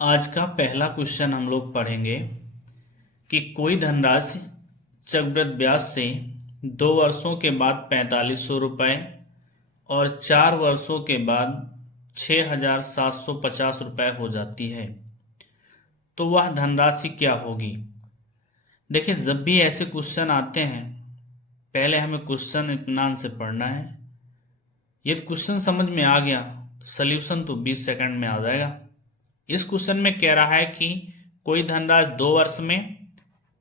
आज का पहला क्वेश्चन हम लोग पढ़ेंगे कि कोई धनराशि चक्रवृद्धि ब्याज से 2 वर्षों के बाद 4500 रुपये और 4 वर्षों के बाद 6750 रुपये हो जाती है, तो वह धनराशि क्या होगी। देखिए, जब भी ऐसे क्वेश्चन आते हैं पहले हमें क्वेश्चन इत्मीनान से पढ़ना है। यदि क्वेश्चन समझ में आ गया तो सल्यूशन तो 20 सेकंड में आ जाएगा। इस क्वेश्चन में कह रहा है कि कोई धनराशि 2 वर्ष में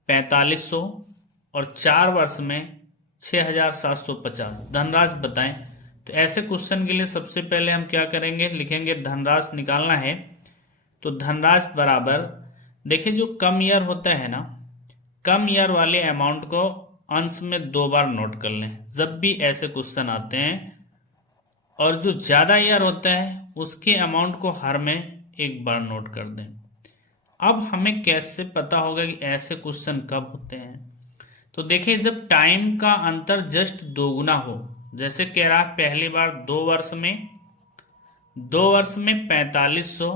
4500 और 4 वर्ष में 6750 धनराशि बताएं। तो ऐसे क्वेश्चन के लिए सबसे पहले हम क्या करेंगे, लिखेंगे धनराशि निकालना है तो धनराशि बराबर, देखिए जो कम ईयर होता है ना, कम ईयर वाले अमाउंट को अंश में 2 बार नोट कर लें जब भी ऐसे क्वेश्चन आते हैं, और जो ज़्यादा ईयर होता है उसके अमाउंट को हर में 1 बार नोट कर दें। अब हमें कैसे पता होगा कि ऐसे क्वेश्चन कब होते हैं, तो देखिए जब टाइम का अंतर जस्ट 2 गुना हो, जैसे कह रहा पहली बार 2 वर्ष में 4500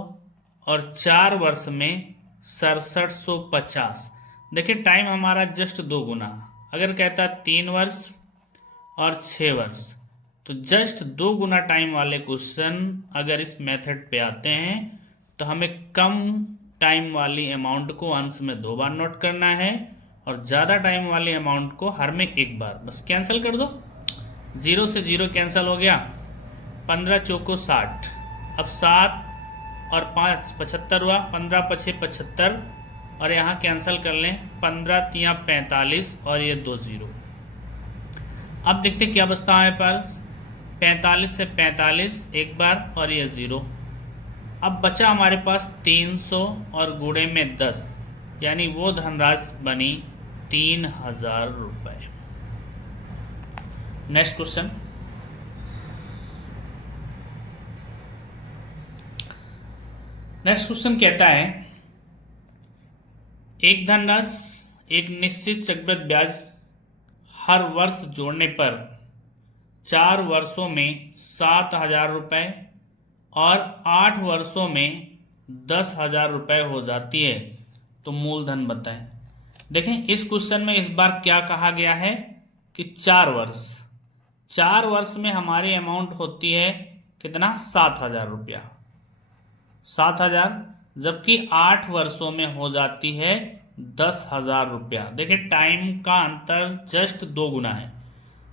और 4 वर्ष में 6750। देखिए टाइम हमारा जस्ट 2 गुना। अगर कहता 3 वर्ष और 6 वर्ष तो जस्ट 2 गुना टाइम वाले क्वेश्चन अगर इस मेथड पे आते हैं तो हमें कम टाइम वाली अमाउंट को अंश में 2 बार नोट करना है और ज़्यादा टाइम वाले अमाउंट को हर में 1 बार। बस कैंसिल कर दो, 0 से 0 कैंसिल हो गया, 15 चौको 60, अब 7 और 5 75 हुआ, 15 पछे 75 और यहाँ कैंसिल कर लें, 15 तिया 45 और ये 2 0। अब देखते क्या बचता है हमारे पास, 45 से 45 1 बार और ये 0। अब बचा हमारे पास 300 और गुणे में 10, यानी वो धनराशि बनी 3000 रुपये। नेक्स्ट क्वेश्चन, कहता है एक धनराशि एक निश्चित चक्रवृद्धि ब्याज हर वर्ष जोड़ने पर 4 वर्षों में 7000 रुपये और 8 वर्षों में 10,000 रुपये हो जाती है, तो मूलधन बताएं। देखें इस क्वेश्चन में इस बार क्या कहा गया है कि 4 वर्ष में हमारी अमाउंट होती है कितना, 7000 रुपया, 7000, जबकि 8 वर्षों में हो जाती है 10,000 रुपया। देखिए टाइम का अंतर जस्ट 2 गुना है।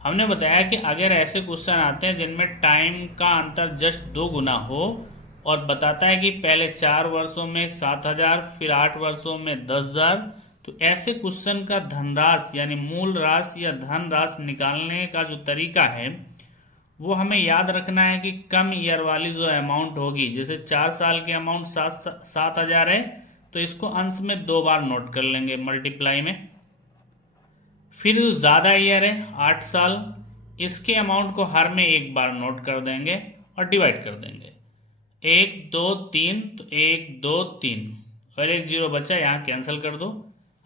हमने बताया कि अगर ऐसे क्वेश्चन आते हैं जिनमें टाइम का अंतर जस्ट 2 गुना हो और बताता है कि पहले 4 वर्षों में 7000 फिर 8 वर्षों में 10,000, तो ऐसे क्वेश्चन का धनराशि यानी मूल राशि या धनराशि निकालने का जो तरीका है वो हमें याद रखना है कि कम ईयर वाली जो अमाउंट होगी, जैसे 4 साल की अमाउंट 7,000 है तो इसको अंश में 2 बार नोट कर लेंगे मल्टीप्लाई में। फिर जो ज़्यादा ईयर है 8 साल, इसके अमाउंट को हर में 1 बार नोट कर देंगे और डिवाइड कर देंगे, 1 2 3, तो 1 2 3 और 1 0 बचा, यहाँ कैंसिल कर दो।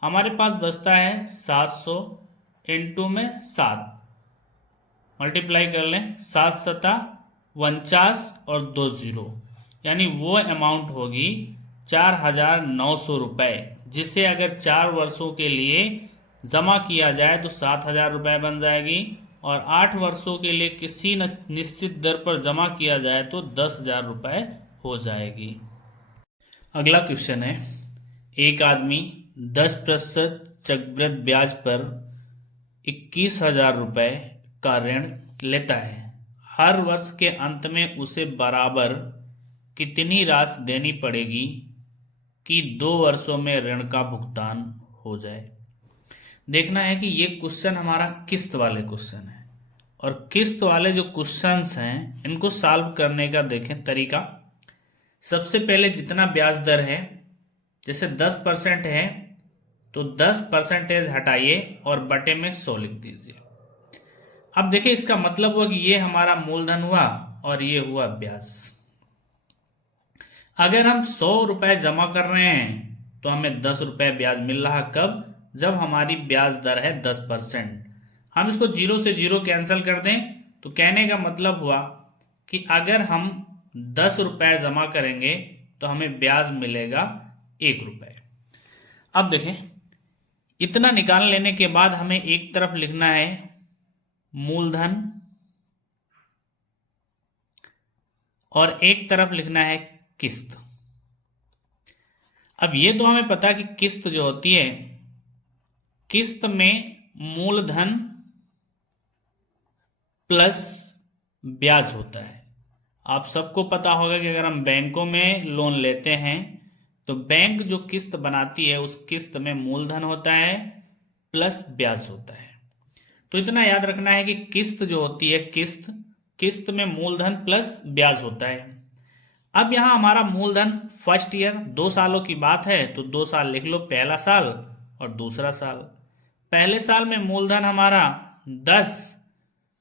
हमारे पास बचता है 700 इंटू में 7, मल्टीप्लाई कर लें, 7 सता 49 और 2 0, यानी वो अमाउंट होगी 4,900 रुपये, जिसे अगर 4 वर्षों के लिए जमा किया जाए तो 7,000 रुपये बन जाएगी और 8 वर्षों के लिए किसी निश्चित दर पर जमा किया जाए तो 10,000 रुपये हो जाएगी। अगला क्वेश्चन है, एक आदमी 10% चक्रवृद्धि ब्याज पर 21,000 रुपये का ऋण लेता है। हर वर्ष के अंत में उसे बराबर कितनी राशि देनी पड़ेगी कि 2 वर्षों में ऋण का भुगतान हो जाए। देखना है कि ये क्वेश्चन हमारा किस्त वाले क्वेश्चन है, और किस्त वाले जो क्वेश्चंस हैं इनको सॉल्व करने का देखें तरीका। सबसे पहले जितना ब्याज दर है, जैसे 10% है तो 10% हटाइए और बटे में 100 लिख दीजिए। अब देखिए इसका मतलब हुआ कि ये हमारा मूलधन हुआ और ये हुआ ब्याज। अगर हम 100 रुपये जमा कर रहे हैं तो हमें 10 रुपये ब्याज मिल रहा, कब, जब हमारी ब्याज दर है 10%। हम इसको 0 से 0 कैंसिल कर दें तो कहने का मतलब हुआ कि अगर हम 10 रुपये जमा करेंगे तो हमें ब्याज मिलेगा 1 रुपये। अब देखें, इतना निकाल लेने के बाद हमें एक तरफ लिखना है मूलधन और एक तरफ लिखना है किस्त। अब ये तो हमें पता है कि किस्त जो होती है, किस्त में मूलधन प्लस ब्याज होता है। आप सबको पता होगा कि अगर हम बैंकों में लोन लेते हैं तो बैंक जो किस्त बनाती है उस किस्त में मूलधन होता है प्लस ब्याज होता है। तो इतना याद रखना है कि किस्त जो होती है, किस्त में मूलधन प्लस ब्याज होता है। अब यहां हमारा मूलधन फर्स्ट ईयर 2 सालों की बात है तो 2 साल लिख लो, पहला साल और दूसरा साल। पहले साल में मूलधन हमारा 10,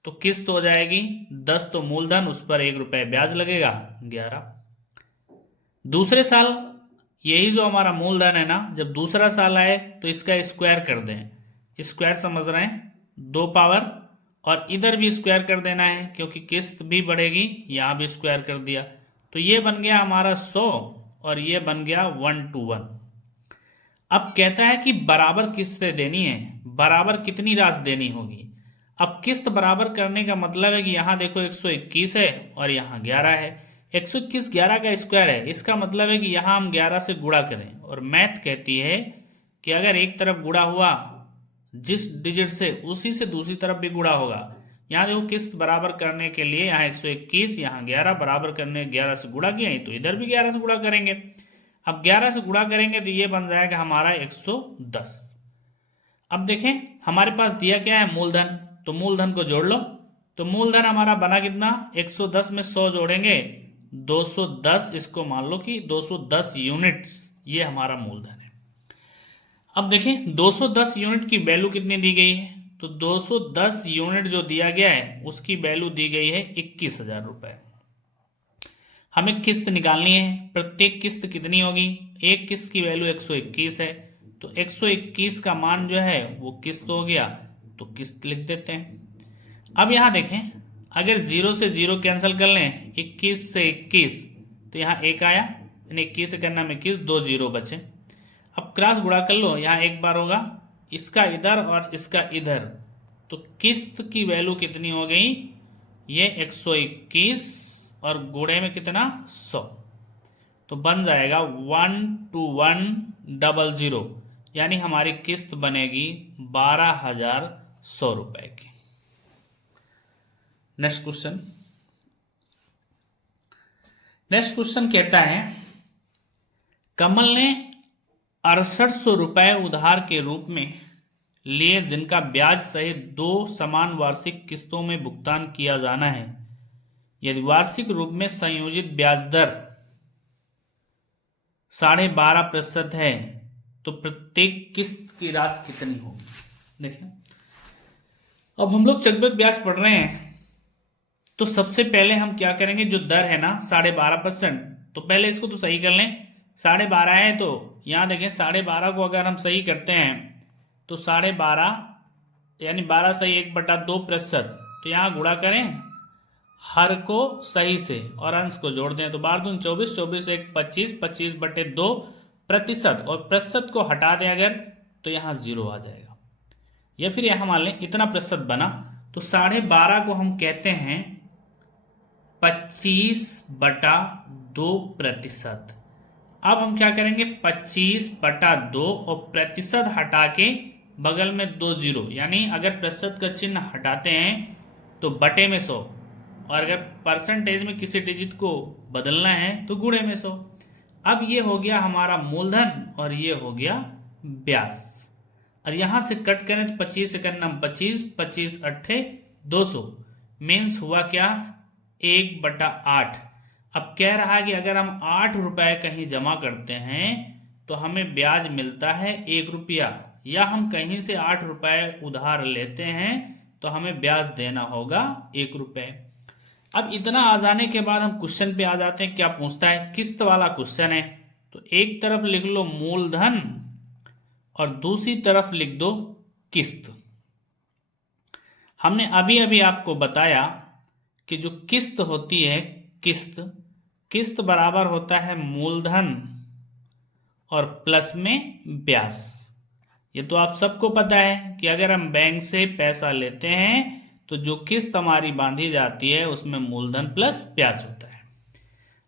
तो किस्त हो जाएगी 10, तो मूलधन उस पर 1 रुपये ब्याज लगेगा 11। दूसरे साल यही जो हमारा मूलधन है ना, जब दूसरा साल आए तो इसका स्क्वायर कर दें, स्क्वायर समझ रहे हैं, 2 पावर, और इधर भी स्क्वायर कर देना है क्योंकि किस्त भी बढ़ेगी, यहां भी स्क्वायर कर दिया, तो ये बन गया हमारा 100 और ये बन गया 1:1। अब कहता है कि बराबर किस्तें देनी है, बराबर कितनी राशि देनी होगी। अब किस्त बराबर करने का मतलब है कि यहां देखो 121 है और यहां 11 है, 121 11 का स्क्वायर है, इसका मतलब है कि यहां हम 11 से गुणा करें, और मैथ कहती है कि अगर एक तरफ गुणा हुआ जिस डिजिट से, उसी से दूसरी तरफ भी गुणा होगा। यहाँ देखो किस्त बराबर करने के लिए यहाँ 121, यहाँ 11 बराबर करने 11 से गुणा किया, तो इधर भी 11 से गुणा करेंगे। अब 11 से गुणा करेंगे तो ये बन जाएगा हमारा 110। अब देखें हमारे पास दिया क्या है, मूलधन, तो मूलधन को जोड़ लो, तो मूलधन हमारा बना कितना, 110 में 100 जोड़ेंगे 210, इसको मान लो कि 210 यूनिट्स ये हमारा मूलधन है। अब देखें 210 यूनिट की वैल्यू कितनी दी गई है, तो 210 यूनिट जो दिया गया है उसकी वैल्यू दी गई है 21,000 रुपए। हमें किस्त निकालनी है, प्रत्येक किस्त कितनी होगी, एक किस्त की वैल्यू 121 है, तो 121 का मान जो है वो किस्त हो गया, तो किस्त लिख देते हैं। अब यहां देखें, अगर 0 से 0 कैंसिल कर लें, 21 से 21, तो यहाँ 1 आया, यानी 21 से करना में 21, 2 0 बचे। अब क्रॉस गुणा कर लो, यहाँ एक बार होगा, इसका इधर और इसका इधर, तो किस्त की वैल्यू कितनी हो गई, ये 121 और गुणे में कितना 100, तो बन जाएगा 12100, यानी हमारी किस्त बनेगी 12,100 रुपए की। नेक्स्ट क्वेश्चन कहता है, कमल ने 6800 रुपए उधार के रूप में लिए जिनका ब्याज सहित 2 समान वार्षिक किस्तों में भुगतान किया जाना है। यदि वार्षिक रूप में संयोजित ब्याज दर 12.5% है तो प्रत्येक किस्त की राशि कितनी होगी। देखिए अब हम लोग चक्रवृद्धि ब्याज पढ़ रहे हैं, तो सबसे पहले हम क्या करेंगे, जो दर है ना 12.5%, तो पहले इसको तो सही कर लें। 12.5 है तो यहां देखें 12.5 को अगर हम सही करते हैं तो 12.5 यानी 12 सही 1/2%, तो यहां गुणा करें हर को सही से और अंश को जोड़ दें, तो 12 24, 24 1 25, 25/2%, और प्रतिशत को हटा दें अगर, तो यहाँ 0 आ जाएगा। या फिर यहां मान लें इतना प्रतिशत बना, तो 12.5 को हम कहते हैं 25/2%। अब हम क्या करेंगे, 25/2 और प्रतिशत हटा के बगल में 2 0, यानी अगर प्रतिशत का चिन्ह हटाते हैं तो बटे में 100, और अगर परसेंटेज में किसी डिजिट को बदलना है तो गुणे में 100। अब ये हो गया हमारा मूलधन और ये हो गया ब्याज, और यहां से कट करें तो 25 से करना 25, 25 8 200, मीन्स हुआ क्या 1/8। अब कह रहा है कि अगर हम 8 रुपए कहीं जमा करते हैं तो हमें ब्याज मिलता है 1 रुपया, या हम कहीं से 8 रुपए उधार लेते हैं तो हमें ब्याज देना होगा 1 रुपये। अब इतना आ जाने के बाद हम क्वेश्चन पे आ जाते हैं, क्या पूछता है, किस्त वाला क्वेश्चन है, तो एक तरफ लिख लो मूलधन और दूसरी तरफ लिख दो किस्त। हमने अभी अभी आपको बताया कि जो किस्त होती है, किस्त बराबर होता है मूलधन और प्लस में ब्याज। ये तो आप सबको पता है कि अगर हम बैंक से पैसा लेते हैं तो जो किस्त हमारी बांधी जाती है उसमें मूलधन प्लस ब्याज होता है।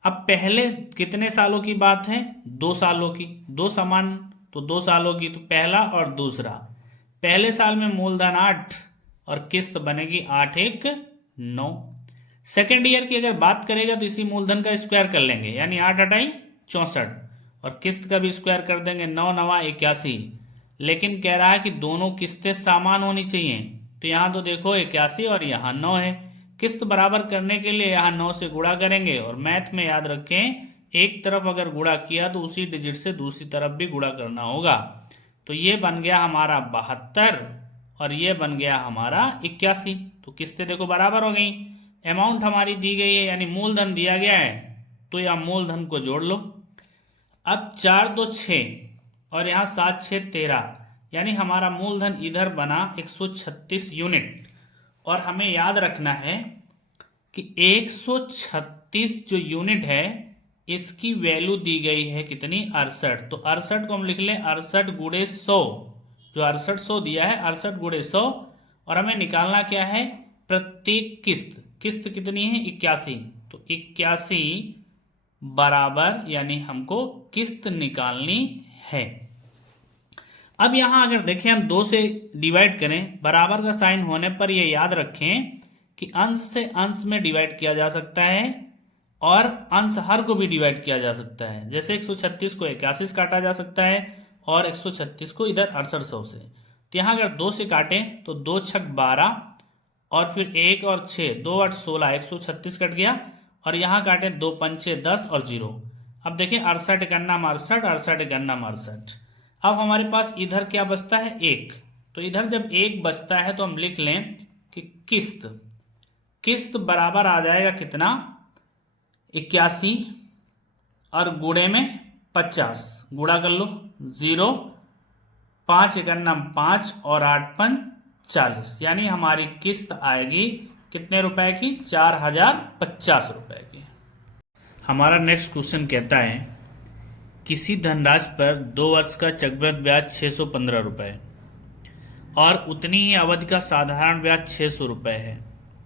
अब पहले कितने सालों की बात है? 2 सालों की। दो समान तो 2 सालों की, तो पहला और दूसरा। पहले साल में मूलधन 8 और किस्त बनेगी 8 1 9। सेकेंड ईयर की अगर बात करेगा तो इसी मूलधन का स्क्वायर कर लेंगे, यानी 8 8 64 और किस्त का भी स्क्वायर कर देंगे, 9 9 81। लेकिन कह रहा है कि दोनों किस्तें समान होनी चाहिए, तो यहाँ तो देखो 81 और यहाँ 9 है। किस्त बराबर करने के लिए यहाँ 9 से गुणा करेंगे, और मैथ में याद रखें एक तरफ अगर गुणा किया तो उसी डिजिट से दूसरी तरफ भी गुणा करना होगा। तो ये बन गया हमारा 72 और ये बन गया हमारा 81। तो किस्तें देखो बराबर हो गई। अमाउंट हमारी दी गई है यानी मूलधन दिया गया है, तो यह मूलधन को जोड़ लो। अब 4 2 6 और यहाँ 7 6 13, यानी हमारा मूलधन इधर बना 136 यूनिट। और हमें याद रखना है कि 136 जो यूनिट है इसकी वैल्यू दी गई है कितनी? 68। तो 68 को हम लिख लें 68 गुणे 100। जो 6800 दिया है 68 गुणे 100। और हमें निकालना क्या है? प्रत्येक किस्त। किस्त कितनी है? 81। तो 81 बराबर, यानी हमको किस्त निकालनी है। अब यहां अगर देखें हम 2 से डिवाइड करें, बराबर का साइन होने पर यह याद रखें कि अंश से अंश में डिवाइड किया जा सकता है और अंश हर को भी डिवाइड किया जा सकता है। जैसे 136 को 81 से काटा जा सकता है और 136 को इधर 6800 से। तो यहाँ अगर 2 से काटें तो 2 छक 12 और फिर 1 और 6 2 8 16, 136 कट गया। और यहाँ काटें 2 पंचे 10 और 0। अब देखें 68 गन्ना 68, 68 गन्ना 68। अब हमारे पास इधर क्या बचता है? 1। तो इधर जब 1 बचता है तो हम लिख लें कि किस्त। किस्त बराबर आ जाएगा कितना? 81 और गुणे में 50, गुणा कर लो 0, 5 गन्ना 5 और 8 पन 40, यानी हमारी किस्त आएगी कितने रुपए की? 4050 रुपए की। हमारा नेक्स्ट क्वेश्चन कहता है किसी धनराशि पर 2 वर्ष का चक्रवृद्धि ब्याज 615 रुपए और उतनी ही अवधि का साधारण ब्याज 600 रुपए है,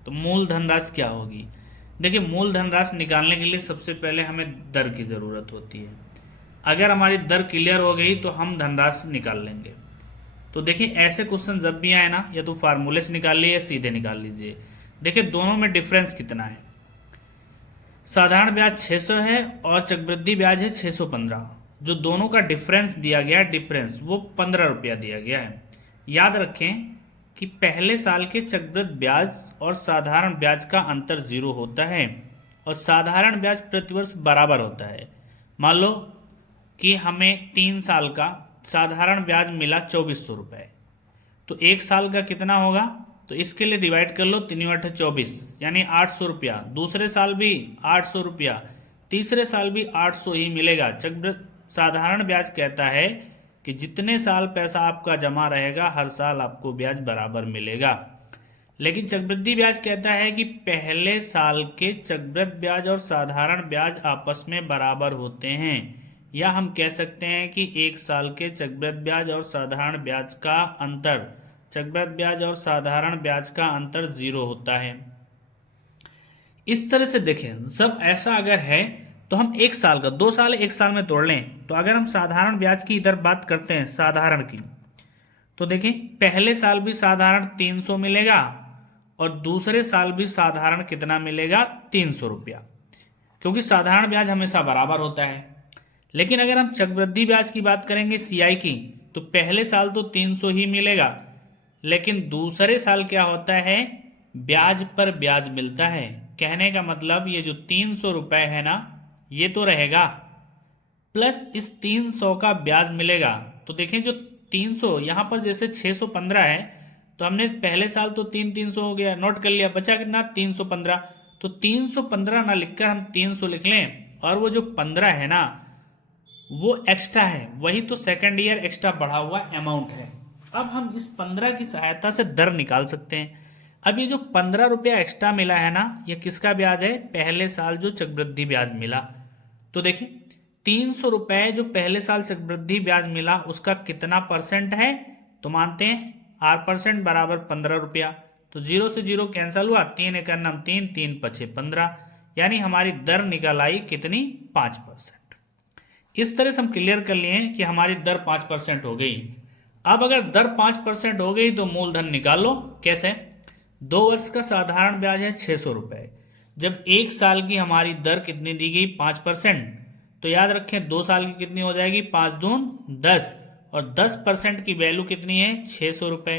तो मूल धनराशि क्या होगी? देखिए, मूल धनराशि निकालने के लिए सबसे पहले हमें दर की ज़रूरत होती है। अगर हमारी दर क्लियर हो गई तो हम धनराशि निकाल लेंगे। तो देखिए, ऐसे क्वेश्चन जब भी आए ना, या तो फार्मूले से निकाल लीजिए या सीधे निकाल लीजिए। देखिए दोनों में डिफरेंस कितना है। साधारण ब्याज 600 है और चक्रवृद्धि ब्याज है 615। जो दोनों का डिफरेंस दिया गया, डिफरेंस वो 15 रुपया दिया गया है। याद रखें कि पहले साल के चक्रवृद्धि ब्याज और साधारण ब्याज का अंतर 0 होता है और साधारण ब्याज प्रतिवर्ष बराबर होता है। मान लो कि हमें 3 साल का साधारण ब्याज मिला 2400 रुपये, तो 1 साल का कितना होगा? तो इसके लिए डिवाइड कर लो, 3 8 24, यानी 800 रुपया। दूसरे साल भी 800 रुपया, तीसरे साल भी 800 ही मिलेगा। चक्रवृद्धि साधारण ब्याज कहता है कि जितने साल पैसा आपका जमा रहेगा हर साल आपको ब्याज बराबर मिलेगा। लेकिन चक्रवृद्धि ब्याज कहता है कि पहले साल के चक्रवृद्धि ब्याज और साधारण ब्याज आपस में बराबर होते हैं, या हम कह सकते हैं कि 1 साल के चक्रवृद्धि ब्याज और साधारण ब्याज का अंतर, चक्रवृद्धि ब्याज और साधारण ब्याज का अंतर 0 होता है। इस तरह से देखें, जब ऐसा अगर है तो हम 1 साल का, 2 साल 1 साल में तोड़ लें। तो अगर हम साधारण ब्याज की इधर बात करते हैं, साधारण की, तो देखें पहले साल भी साधारण 300 मिलेगा और दूसरे साल भी साधारण कितना मिलेगा? 300 रुपया, क्योंकि साधारण ब्याज हमेशा बराबर होता है। लेकिन अगर हम चक्रवृद्धि ब्याज की बात करेंगे, सीआई की, तो पहले साल तो 300 ही मिलेगा, लेकिन दूसरे साल क्या होता है? ब्याज पर ब्याज मिलता है। कहने का मतलब ये जो 300 रुपए है ना, ये तो रहेगा प्लस इस 300 का ब्याज मिलेगा। तो देखें जो 300 यहां पर जैसे 615 है, तो हमने पहले साल तो 300 हो गया, नोट कर लिया, बचा कितना? 315। तो 315 ना लिखकर हम 300 लिख लें, और वो जो 15 है ना वो एक्स्ट्रा है, वही तो सेकंड ईयर एक्स्ट्रा बढ़ा हुआ अमाउंट है। अब हम इस 15 की सहायता से दर निकाल सकते हैं। अब ये जो 15 रुपया एक्स्ट्रा मिला है ना, ये किसका ब्याज है? पहले साल जो चक्रवृद्धि ब्याज मिला। तो देखिए 300 रुपए जो पहले साल चक्रवृद्धि ब्याज मिला उसका कितना परसेंट है? तो मानते हैं R% बराबर 15 रुपया। तो 0 से 0 कैंसिल हुआ, 3 एक नम 3, 3 पछे 15, यानी हमारी दर निकल आई कितनी? 5%। इस तरह से हम क्लियर कर लिए कि हमारी दर 5% हो गई। अब अगर दर 5% हो गई तो मूलधन निकाल लो। कैसे? 2 वर्ष का साधारण ब्याज है 600 रुपए। जब 1 साल की हमारी दर कितनी दी गई? 5%। तो याद रखें 2 साल की कितनी हो जाएगी? 5 दून 10, और 10% की वैल्यू कितनी है? 600 रुपए।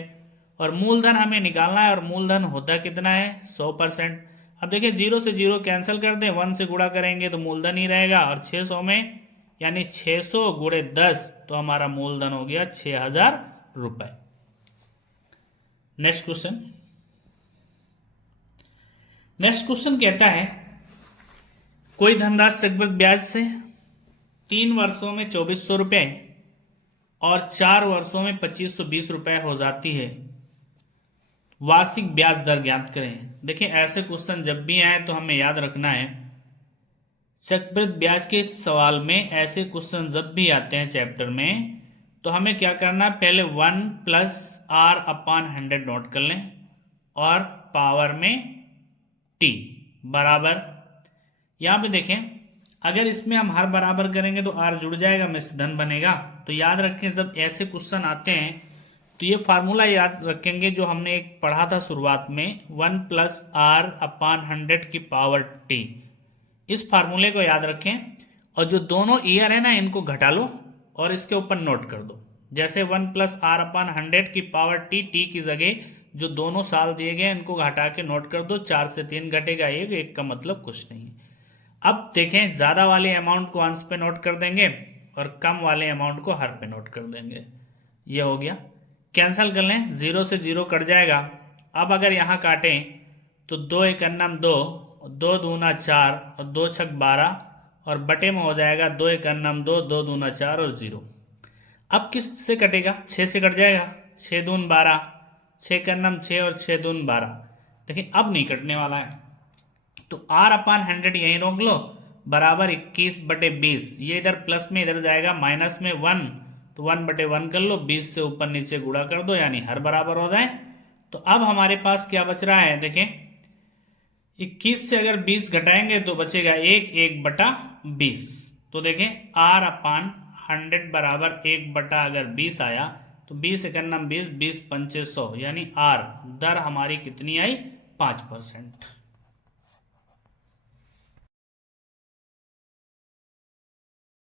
और मूलधन हमें निकालना है, और मूलधन होता कितना है? 100%। अब देखिए 0 से 0 कैंसिल कर दें, 1 से गुणा करेंगे तो मूलधन ही रहेगा, और 600 में यानी 600 गुणे 10, तो हमारा मूलधन हो गया 6000 रुपए। Next question. नेक्स्ट क्वेश्चन कहता है कोई धनराशि चक्रवृद्धि ब्याज से 3 वर्षों में 2400 रुपए और 4 वर्षों में 2520 रुपए हो जाती है, वार्षिक ब्याज दर ज्ञात करें। देखिए ऐसे क्वेश्चन जब भी आए तो हमें याद रखना है, चक्रवृद्धि ब्याज के सवाल में ऐसे क्वेश्चन जब भी आते हैं चैप्टर में, तो हमें क्या करना है? पहले 1 + R/100 नोट कर लें, और पावर में T बराबर, यहां पे देखें अगर इसमें हम हर बराबर करेंगे तो R जुड़ जाएगा, में से धन बनेगा। तो याद रखें जब ऐसे क्वेश्चन आते हैं तो ये फार्मूला याद रखेंगे जो हमने एक पढ़ा था शुरुआत में, 1 + R/100 की पावर T। इस फार्मूले को याद रखें, और जो दोनों ईयर है ना इनको घटा लो और इसके ऊपर नोट कर दो। जैसे 1 + R/100 की पावर T, T की जगह जो दोनों साल दिए गए इनको घटा के नोट कर दो। 4 से 3 घटेगा 1, 1 का मतलब कुछ नहीं। अब देखें ज्यादा वाले अमाउंट को अंश पे नोट कर देंगे और कम वाले अमाउंट को हर पे नोट कर देंगे। ये हो गया, कैंसिल कर लें, 0 से 0 कट जाएगा। अब अगर यहाँ काटें तो 2 एक 2, 2 दूना 4 और 2 छक 12, और बटे में हो जाएगा 2 एक 2, 2 दूना 4 और 0। अब किस से कटेगा? 6 से कट जाएगा, 6 दून 12, 6 का 6 और 6 दून 12। देखिए अब नहीं कटने वाला है, तो R/100 यहीं रोक लो, बराबर 21/20। ये इधर प्लस में इधर जाएगा माइनस में 1, तो 1/1 कर लो, 20 से ऊपर नीचे गुणा कर दो, यानी हर बराबर हो जाए। तो अब हमारे पास क्या बच रहा है? देखें 21 से अगर 20 घटाएंगे तो बचेगा 1, 1/20। तो देखें R/100 बराबर 1/20 आया, तो 20 एक 20, 20 पंचे 100, यानी R दर हमारी कितनी आई? 5%।